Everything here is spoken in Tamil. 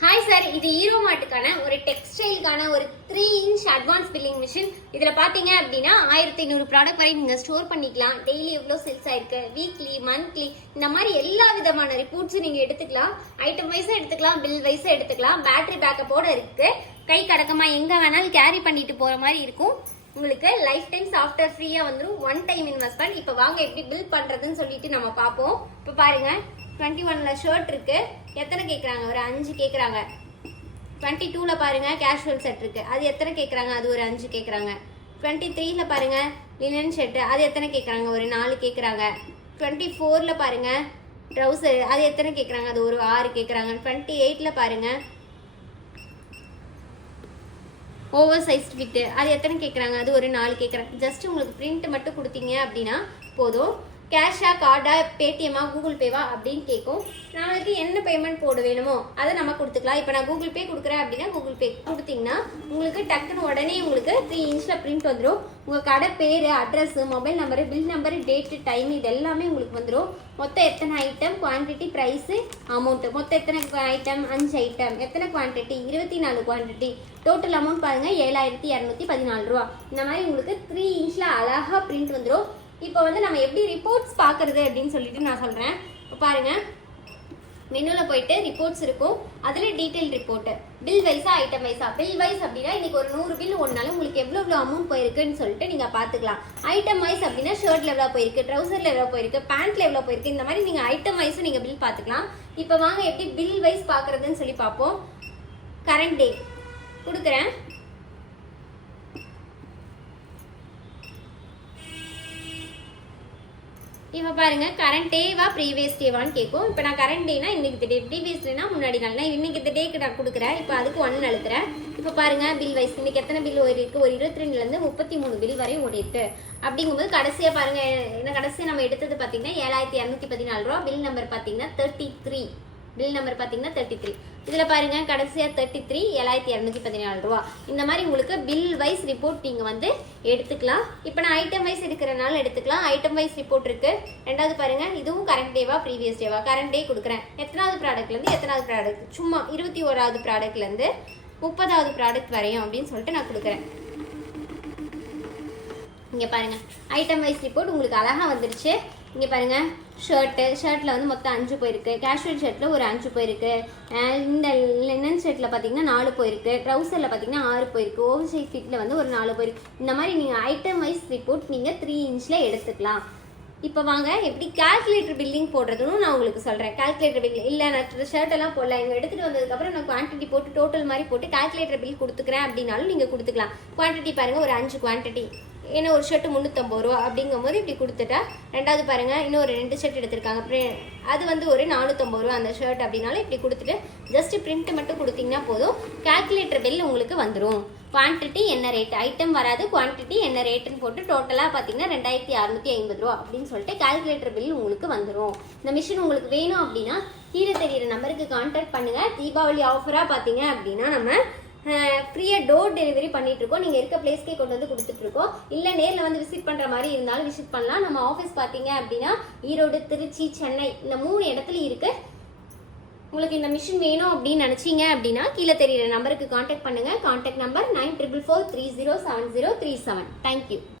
ஹாய் சார், இது ஹீரோ மார்ட்டுக்கான ஒரு டெக்ஸ்டைலுக்கான ஒரு 3 இன்ச் அட்வான்ஸ் பில்லிங் மிஷின். இதுல பாத்தீங்க அப்படின்னா 1500 ப்ராடக்ட் வரை நீங்க ஸ்டோர் பண்ணிக்கலாம். டெய்லி எவ்வளவு சேல்ஸ் ஆயிருக்கு, வீக்லி, மந்த்லி, இந்த மாதிரி எல்லா விதமான ரிப்போர்ட்ஸும் நீங்க எடுத்துக்கலாம். ஐட்டம் வைஸா எடுத்துக்கலாம், பில் வைஸா எடுத்துக்கலாம். பேட்டரி பேக்கப்போட இருக்கு. கை கடக்கமா எங்க வேணாலும் கேரி பண்ணிட்டு போற மாதிரி இருக்கும். உங்களுக்கு லைஃப் டைம் சாஃப்ட்வேர் ஃப்ரீயா வந்துடும். One time investment. இப்போ வாங்க எப்படி பில் பண்றதுன்னு சொல்லிட்டு நம்ம பார்ப்போம். இப்போ பாருங்க, 21ல ஷர்ட் இருக்கு. எத்தனை கேட்குறாங்க? ஒரு 5 கேட்குறாங்க. 22ல பாருங்க கேஷுவல் செட் இருக்கு. அது எத்தனை கேட்குறாங்க? அது ஒரு 5 கேட்குறாங்க. 23ல பாருங்க லினன் ஷர்ட். அது எத்தனை கேட்குறாங்க? ஒரு 4 கேட்குறாங்க. 24ல பாருங்க ட்ரௌசர். அது எத்தனை கேட்குறாங்க? அது ஒரு 6 கேட்குறாங்க. 28ல பாருங்க ஓவர் சைஸ் ஃபிட்டு. அது எத்தனை கேட்குறாங்க? அது ஒரு 4 கேட்குறாங்க. ஜஸ்ட் உங்களுக்கு பிரிண்ட் மட்டும் கொடுத்தீங்க அப்படின்னா போதும். கேஷா, கார்டா, பேடிஎம்மா, கூகுள் பேவா அப்படின்னு கேட்கும். நாளைக்கு என்ன பேமெண்ட் போட வேணுமோ அதை நம்ம கொடுத்துக்கலாம். இப்போ நான் கூகுள் பே கொடுக்குறேன் அப்படின்னா கூகுள் பே கொடுத்தீங்கன்னா உங்களுக்கு டக்குன்னு உடனே உங்களுக்கு 3 இன்ச்சில் பிரிண்ட் வந்துடும். உங்கள் கடை பேர், address, mobile number, bill number, date, time இது எல்லாமே உங்களுக்கு வந்துடும். மொத்தம் எத்தனை ஐட்டம், குவான்டிட்டி, ப்ரைஸு, அமௌண்ட்டு. மொத்தம் எத்தனை ஐட்டம்? 5 ஐட்டம். எத்தனை குவான்டிட்டி? 24 குவான்டிட்டி. டோட்டல் அமௌண்ட் பாருங்கள் 7214 ரூபா. இந்த மாதிரி உங்களுக்கு 3 இன்ச்சில் அழகாக பிரிண்ட் வந்துடும். இப்போ வந்து நம்ம எப்படி ரிப்போர்ட்ஸ் பார்க்குறது அப்படின்னு சொல்லிட்டு நான் சொல்கிறேன். இப்போ பாருங்கள், மெனுவில் போயிட்டு ரிப்போர்ட்ஸ் இருக்கும். அதில் டீட்டெயில் ரிப்போர்ட்டு, பில் வைஸா, ஐட்டம் வைஸா. பில் வைஸ் அப்படின்னா இன்னைக்கு ஒரு 100 பில் ஒன்றாலும் உங்களுக்கு எவ்வளோ அமௌண்ட் போயிருக்குன்னு சொல்லிட்டு நீங்கள் பார்த்துக்கலாம். ஐட்டம் வைஸ் அப்படின்னா ஷர்ட்ல எவ்வளோ போயிருக்கு, ட்ரௌசர்ல எவ்வளோ போயிருக்கு, பேண்ட்ல எவ்வளோ போயிருக்கு. இந்த மாதிரி நீங்கள் ஐட்டம் வைஸும் நீங்கள் பில் பார்த்துக்கலாம். இப்போ வாங்க எப்படி பில் வைஸ் பார்க்குறதுன்னு சொல்லி பார்ப்போம். கரண்ட் டே கொடுக்குறேன். இப்போ பாருங்க, கரண்ட் டேவா ப்ரீவியஸ் டேவான்னு கேட்கும். இப்போ நான் கரண்ட் டேனா இன்னைக்கு டே, ப்ரீவியஸ் டேனா முன்னாடி நாள். நான் இன்னைக்கு இந்த டேக்கு நான் கொடுக்குறேன். இப்போ அதுக்கு 1 அழுத்துறேன். இப்போ பாருங்க, பில் வைஸ் இன்னைக்கு எத்தனை பில் இருக்கு? ஒரு 22லேருந்து 33 பில் வரை ஓடிட்டு. அப்படிங்கும்போது கடைசியாக பாருங்க, என்ன கடைசியாக நம்ம எடுத்தது பார்த்தீங்கன்னா 7214 ரூபா. பில் நம்பர் பார்த்தீங்கன்னா 33. பில் நம்பர் பார்த்தீங்கன்னா 33. இதில் பாருங்க கடைசியாக 33, 7214 ரூபா. இந்த மாதிரி உங்களுக்கு பில் வைஸ் ரிப்போர்ட் நீங்கள் வந்து எடுத்துக்கலாம். இப்போ நான் ஐட்டம் வைஸ் எடுக்கிறனால எடுத்துக்கலாம். ஐட்டம் வைஸ் ரிப்போர்ட் இருக்கு. ரெண்டாவது பாருங்க, இதுவும் கரண்ட் டேவா ப்ரீவியஸ் டேவா. கரண்ட் டே கொடுக்குறேன். எத்தனாவது ப்ராடக்ட்லேருந்து எத்தனாவது ப்ராடக்ட், சும்மா 21வது ப்ராடக்ட்லேருந்து 30வது ப்ராடக்ட் வரையும் அப்படின்னு சொல்லிட்டு நான் கொடுக்குறேன். இங்கே பாருங்க, ஐட்டம் வைஸ் ரிப்போர்ட் உங்களுக்கு அழகாக வந்துருச்சு. இங்கே பாருங்க, ஷர்ட்டில் வந்து மொத்தம் 5 போயிருக்கு. கேஷுவல் ஷர்ட்டில் ஒரு 5 போயிருக்கு. இந்த லினன் ஷர்ட்டில் பார்த்தீங்கன்னா 4 போயிருக்கு. ட்ரௌசரில் பார்த்தீங்கன்னா 6 போயிருக்கு. ஓவர் சைஸ் ஃபிட்டில் வந்து ஒரு 4 போயிருக்கு. இந்த மாதிரி நீங்கள் ஐட்டம் வைஸ் ரிப்போர்ட் நீங்கள் 3 இன்ச்சில் எடுத்துக்கலாம். இப்போ வாங்க எப்படி கால்குலேட்டர் பில்லிங் போடுறதுன்னு நான் உங்களுக்கு சொல்கிறேன். கால்குலேட்டர் பில் இல்லை, நான் ஷர்ட்டெல்லாம் போடல, இங்கே எடுத்துகிட்டு வந்ததுக்கப்புறம் நான் குவான்டிட்டி போட்டு டோட்டல் மாதிரி போட்டு கால்குலேட்டர் பில் கொடுத்துக்கிறேன் அப்படின்னாலும் நீங்கள் கொடுத்துக்கலாம். குவான்டிட்டி பாருங்கள், ஒரு 5 குவான்டிட்டி. ஏன்னா ஒரு ஷர்ட்டு 350 ரூபா அப்படிங்கும் போது இப்படி கொடுத்துட்டா. ரெண்டாவது பாருங்க, இன்னும் ஒரு 2 ஷர்ட் எடுத்திருக்காங்க. அது வந்து ஒரு 450 ரூபா அந்த ஷர்ட் அப்படின்னாலும் இப்படி கொடுத்துட்டு ஜஸ்ட் பிரிண்ட் மட்டும் கொடுத்தீங்கன்னா போதும். கால்குலேட்டர் பில் உங்களுக்கு வந்துடும். குவான்டிட்டி என்ன ரேட், ஐட்டம் வராது, குவான்டிட்டி என்ன ரேட்டுன்னு போட்டு டோட்டலாக பார்த்தீங்கன்னா 2650 ரூபா அப்படின்னு சொல்லிட்டு கால்குலேட்டர் பில் உங்களுக்கு வந்துடும். இந்த மிஷின் உங்களுக்கு வேணும் அப்படின்னா கீழே தெரியிற நம்பருக்கு கான்டாக்ட் பண்ணுங்க. தீபாவளி ஆஃபராக பார்த்தீங்க அப்படின்னா நம்ம ஃப்ரீயாக டோர் டெலிவரி பண்ணிட்டு இருக்கோம். நீங்கள் இருக்க பிளேஸ்க்கே கொண்டு வந்து கொடுத்துட்ருக்கோம். இல்லை நேரில் வந்து விசிட் பண்ணுற மாதிரி இருந்தாலும் விசிட் பண்ணலாம். நம்ம ஆஃபீஸ் பார்த்தீங்க அப்படின்னா ஈரோடு, திருச்சி, சென்னை இந்த 3 இடத்துல இருக்கு. உங்களுக்கு இந்த மிஷின் வேணும் அப்படின்னு நினச்சிங்க அப்படின்னா கீழே தெரியிற நம்பருக்கு கான்டாக்ட் பண்ணுங்கள். Contact number 9443070337. தேங்க்யூ.